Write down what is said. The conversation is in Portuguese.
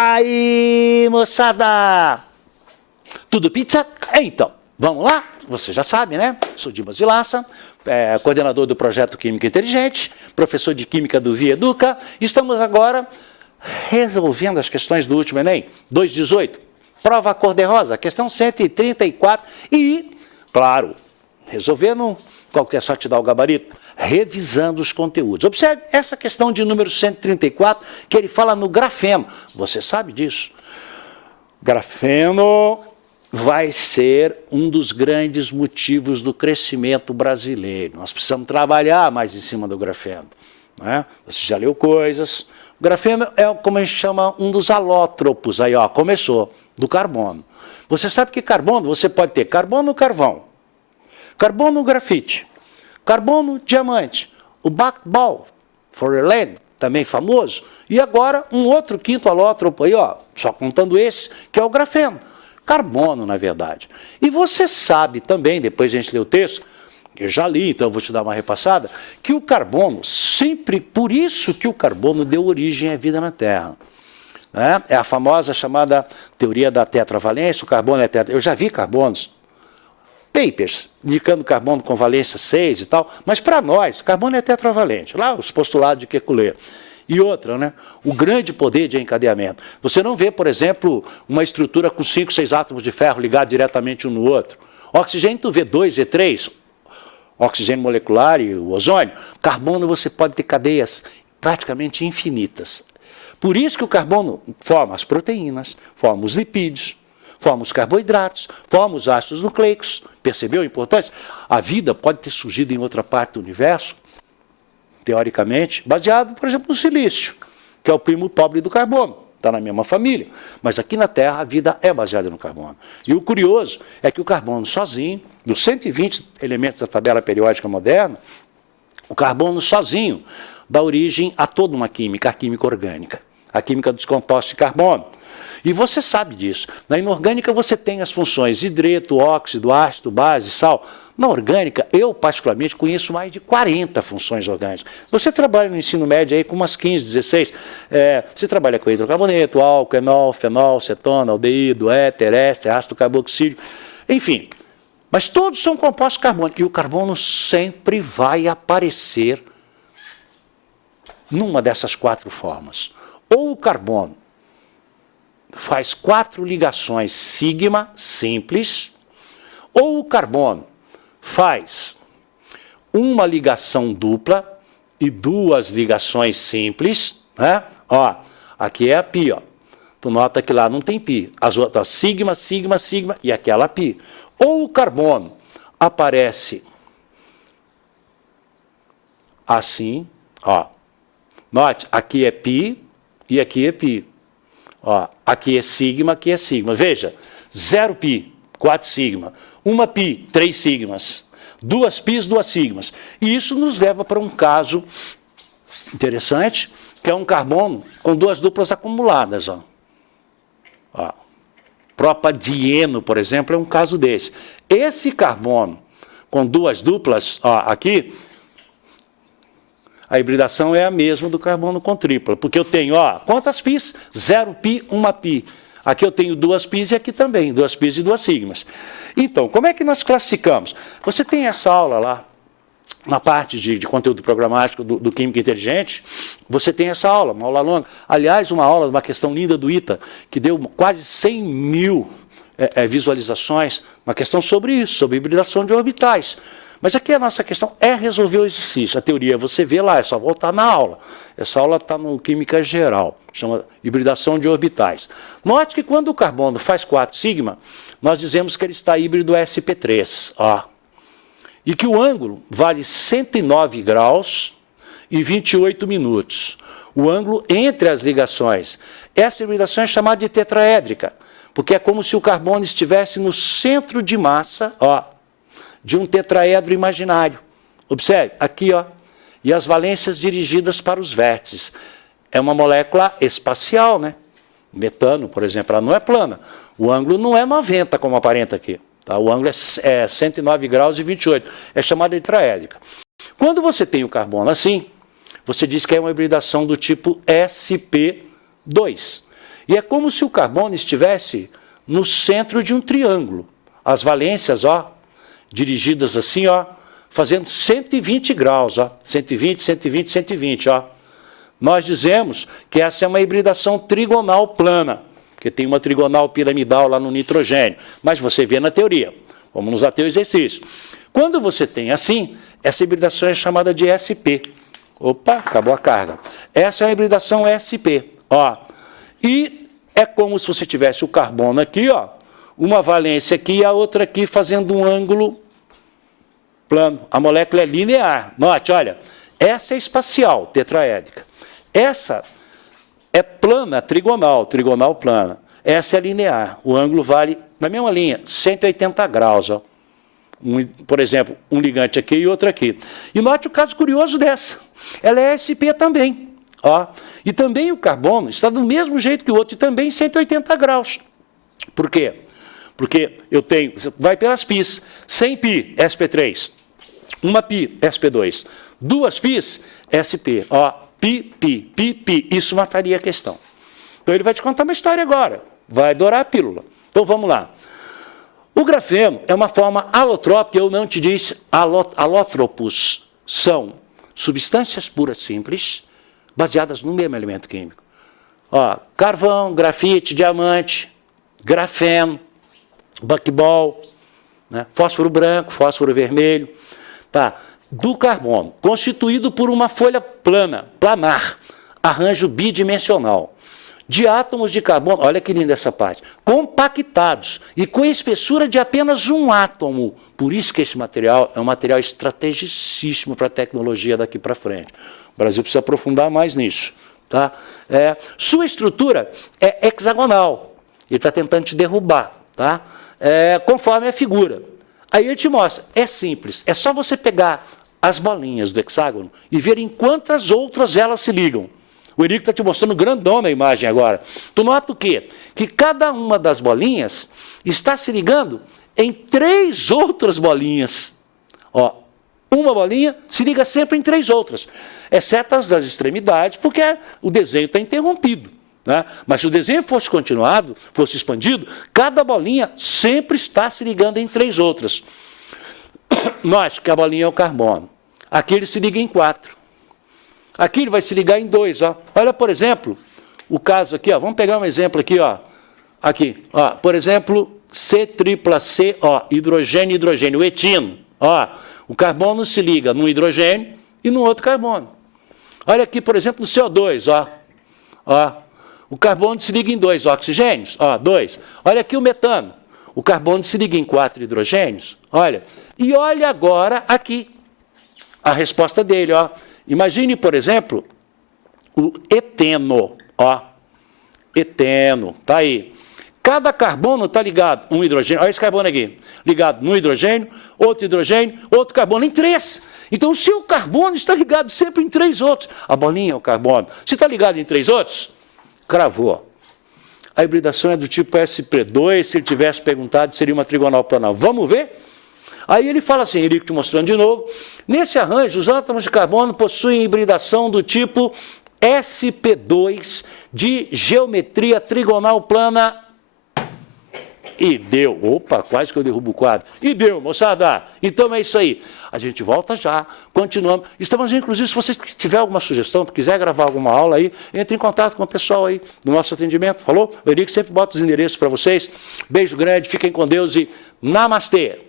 Aí, moçada! Tudo pizza? Então, vamos lá? Você já sabe, né? Sou Dimas Vilaça, coordenador do Projeto Química Inteligente, professor de Química do Via Educa. Estamos agora resolvendo as questões do último Enem, 218, prova cor-de-rosa, questão 134 e, claro, resolvendo, qualquer só te dar o gabarito, revisando os conteúdos. Observe essa questão de número 134, que ele fala no grafeno. Você sabe disso? Grafeno vai ser um dos grandes motivos do crescimento brasileiro. Nós precisamos trabalhar mais em cima do grafeno, né? Você já leu coisas. O grafeno é, como a gente chama, um dos alótropos. Aí, ó, começou, do carbono. Você sabe que carbono, você pode ter carbono carvão, carbono grafite, carbono diamante, o Bach-Ball, Forelene, também famoso, e agora um outro quinto alótropo aí, ó, só contando esse, que é o grafeno. Carbono, na verdade. E você sabe também, depois a gente lê o texto, eu já li, então eu vou te dar uma repassada, que o carbono, sempre, por isso que o carbono deu origem à vida na Terra. Né? É a famosa chamada teoria da tetravalência, o carbono é tetra. Eu já vi carbonos, papers, indicando carbono com valência 6 e tal, mas para nós, o carbono é tetravalente, lá os postulados de Kekulé. E outra, né? O grande poder de encadeamento. Você não vê, por exemplo, uma estrutura com 5, 6 átomos de ferro ligados diretamente um no outro. Oxigênio, tu vê 2, G3, oxigênio molecular e o ozônio. Carbono, você pode ter cadeias praticamente infinitas. Por isso que o carbono forma as proteínas, forma os lipídios, forma os carboidratos, forma os ácidos nucleicos. Percebeu a importância? A vida pode ter surgido em outra parte do universo, teoricamente, baseado, por exemplo, no silício, que é o primo pobre do carbono, está na mesma família. Mas aqui na Terra a vida é baseada no carbono. E o curioso é que o carbono sozinho, dos 120 elementos da tabela periódica moderna, o carbono sozinho dá origem a toda uma química, a química orgânica, a química dos compostos de carbono. E você sabe disso. Na inorgânica você tem as funções hidreto, óxido, ácido, base, sal. Na orgânica, eu particularmente conheço mais de 40 funções orgânicas. Você trabalha no ensino médio aí com umas 15, 16. Você trabalha com hidrocarboneto, álcool, enol, fenol, cetona, aldeído, éter, éster, ácido carboxílico, enfim. Mas todos são compostos de carbono. E o carbono sempre vai aparecer numa dessas 4 formas. Ou o carbono faz 4 ligações sigma simples, ou o carbono faz uma ligação dupla e 2 ligações simples, né? Ó, aqui é a pi, ó. Tu nota que lá não tem pi. As outras sigma, sigma, sigma e aquela pi. Ou o carbono aparece assim, ó. Note, aqui é pi e aqui é pi. Ó, aqui é sigma, aqui é sigma. Veja, 0 pi, 4 sigma. 1 pi, 3 sigmas. 2 pis, 2 sigmas. E isso nos leva para um caso interessante, que é um carbono com 2 duplas acumuladas. Ó. Ó. Propadieno, por exemplo, é um caso desse. Esse carbono com 2 duplas, ó, aqui, a hibridação é a mesma do carbono com tripla, porque eu tenho, ó, quantas pis? 0 pi, 1 pi. Aqui eu tenho 2 pis e aqui também, 2 pis e 2 sigmas. Então, como é que nós classificamos? Você tem essa aula lá, na parte de conteúdo programático do Química Inteligente, você tem essa aula, uma aula longa. Aliás, uma aula, uma questão linda do ITA, que deu quase 100 mil visualizações, uma questão sobre isso, sobre hibridação de orbitais. Mas aqui a nossa questão é resolver o exercício. A teoria você vê lá, é só voltar na aula. Essa aula está no Química Geral, chama hibridação de orbitais. Note que quando o carbono faz 4 sigma, nós dizemos que ele está híbrido sp3. Ó. E que o ângulo vale 109 graus e 28 minutos. O ângulo entre as ligações. Essa hibridação é chamada de tetraédrica, porque é como se o carbono estivesse no centro de massa, ó, de um tetraedro imaginário. Observe, aqui, ó, e as valências dirigidas para os vértices. É uma molécula espacial, né? Metano, por exemplo, ela não é plana. O ângulo não é 90, como aparenta aqui. Tá? O ângulo é 109 graus e 28. É chamada de tetraédrica. Quando você tem o carbono assim, você diz que é uma hibridação do tipo sp2. E é como se o carbono estivesse no centro de um triângulo. As valências, ó, dirigidas assim, ó, fazendo 120 graus, ó, 120, 120, 120, ó. Nós dizemos que essa é uma hibridação trigonal plana, porque tem uma trigonal piramidal lá no nitrogênio, mas você vê na teoria. Vamos nos ater ao exercício. Quando você tem assim, essa hibridação é chamada de SP. Opa, acabou a carga. Essa é a hibridação SP. Ó. E é como se você tivesse o carbono aqui, ó, uma valência aqui e a outra aqui fazendo um ângulo plano. A molécula é linear. Note, olha, essa é espacial, tetraédrica. Essa é plana, trigonal, trigonal plana. Essa é linear. O ângulo vale, na mesma linha, 180 graus. Ó. Por exemplo, um ligante aqui e outro aqui. E note o caso curioso dessa. Ela é SP também. Ó. E também o carbono está do mesmo jeito que o outro, e também 180 graus. Por quê? Porque eu tenho, vai pelas πs, 100 π, sp3, uma π, sp2, duas πs, sp, ó, π, π, π, π, isso mataria a questão. Então ele vai te contar uma história agora, vai dourar a pílula. Então vamos lá. O grafeno é uma forma alotrópica, eu não te disse alótropos, são substâncias puras simples, baseadas no mesmo elemento químico. Ó, carvão, grafite, diamante, grafeno, buckball, né? Fósforo branco, fósforo vermelho, tá? Do carbono, constituído por uma folha plana, planar, arranjo bidimensional, de átomos de carbono, olha que linda essa parte, compactados e com espessura de apenas um átomo. Por isso que esse material é um material estrategicíssimo para a tecnologia daqui para frente. O Brasil precisa aprofundar mais nisso. Tá? Sua estrutura é hexagonal, ele está tentando te derrubar, tá? Conforme a figura. Aí ele te mostra, é simples, é só você pegar as bolinhas do hexágono e ver em quantas outras elas se ligam. O Henrique está te mostrando grandão na imagem agora. Tu nota o quê? Que cada uma das bolinhas está se ligando em 3 outras bolinhas. Ó, uma bolinha se liga sempre em 3 outras, exceto as das extremidades, porque o desenho está interrompido. Né? Mas se o desenho fosse continuado, fosse expandido, cada bolinha sempre está se ligando em 3 outras. Note que a bolinha é o carbono. Aqui ele se liga em 4. Aqui ele vai se ligar em 2. Ó. Olha, por exemplo, o caso aqui. Ó. Vamos pegar um exemplo aqui. Ó. Aqui, ó. Por exemplo, C-tripla-C, ó, hidrogênio, hidrogênio, o etino. Ó. O carbono se liga num hidrogênio e num outro carbono. Olha aqui, por exemplo, no CO2. Ó. Ó. O carbono se liga em 2 oxigênios, ó, 2. Olha aqui o metano. O carbono se liga em 4 hidrogênios, olha. E olha agora aqui a resposta dele, ó. Imagine, por exemplo, o eteno, ó. Eteno, tá aí. Cada carbono está ligado, um hidrogênio, olha esse carbono aqui, ligado num hidrogênio, outro carbono em 3. Então, se o carbono está ligado sempre em 3 outros, a bolinha é o carbono. Se está ligado em 3 outros, cravou. A hibridação é do tipo sp2, se ele tivesse perguntado, seria uma trigonal planal. Vamos ver? Aí ele fala assim, Henrique te mostrando de novo, nesse arranjo, os átomos de carbono possuem hibridação do tipo sp2 de geometria trigonal plana. E deu. Opa, quase que eu derrubo o quadro. E deu, moçada. Então é isso aí. A gente volta já, continuamos. Estamos, inclusive, se você tiver alguma sugestão, quiser gravar alguma aula aí, entre em contato com o pessoal aí do nosso atendimento. Falou? O Henrique sempre bota os endereços para vocês. Beijo grande, fiquem com Deus e namastê.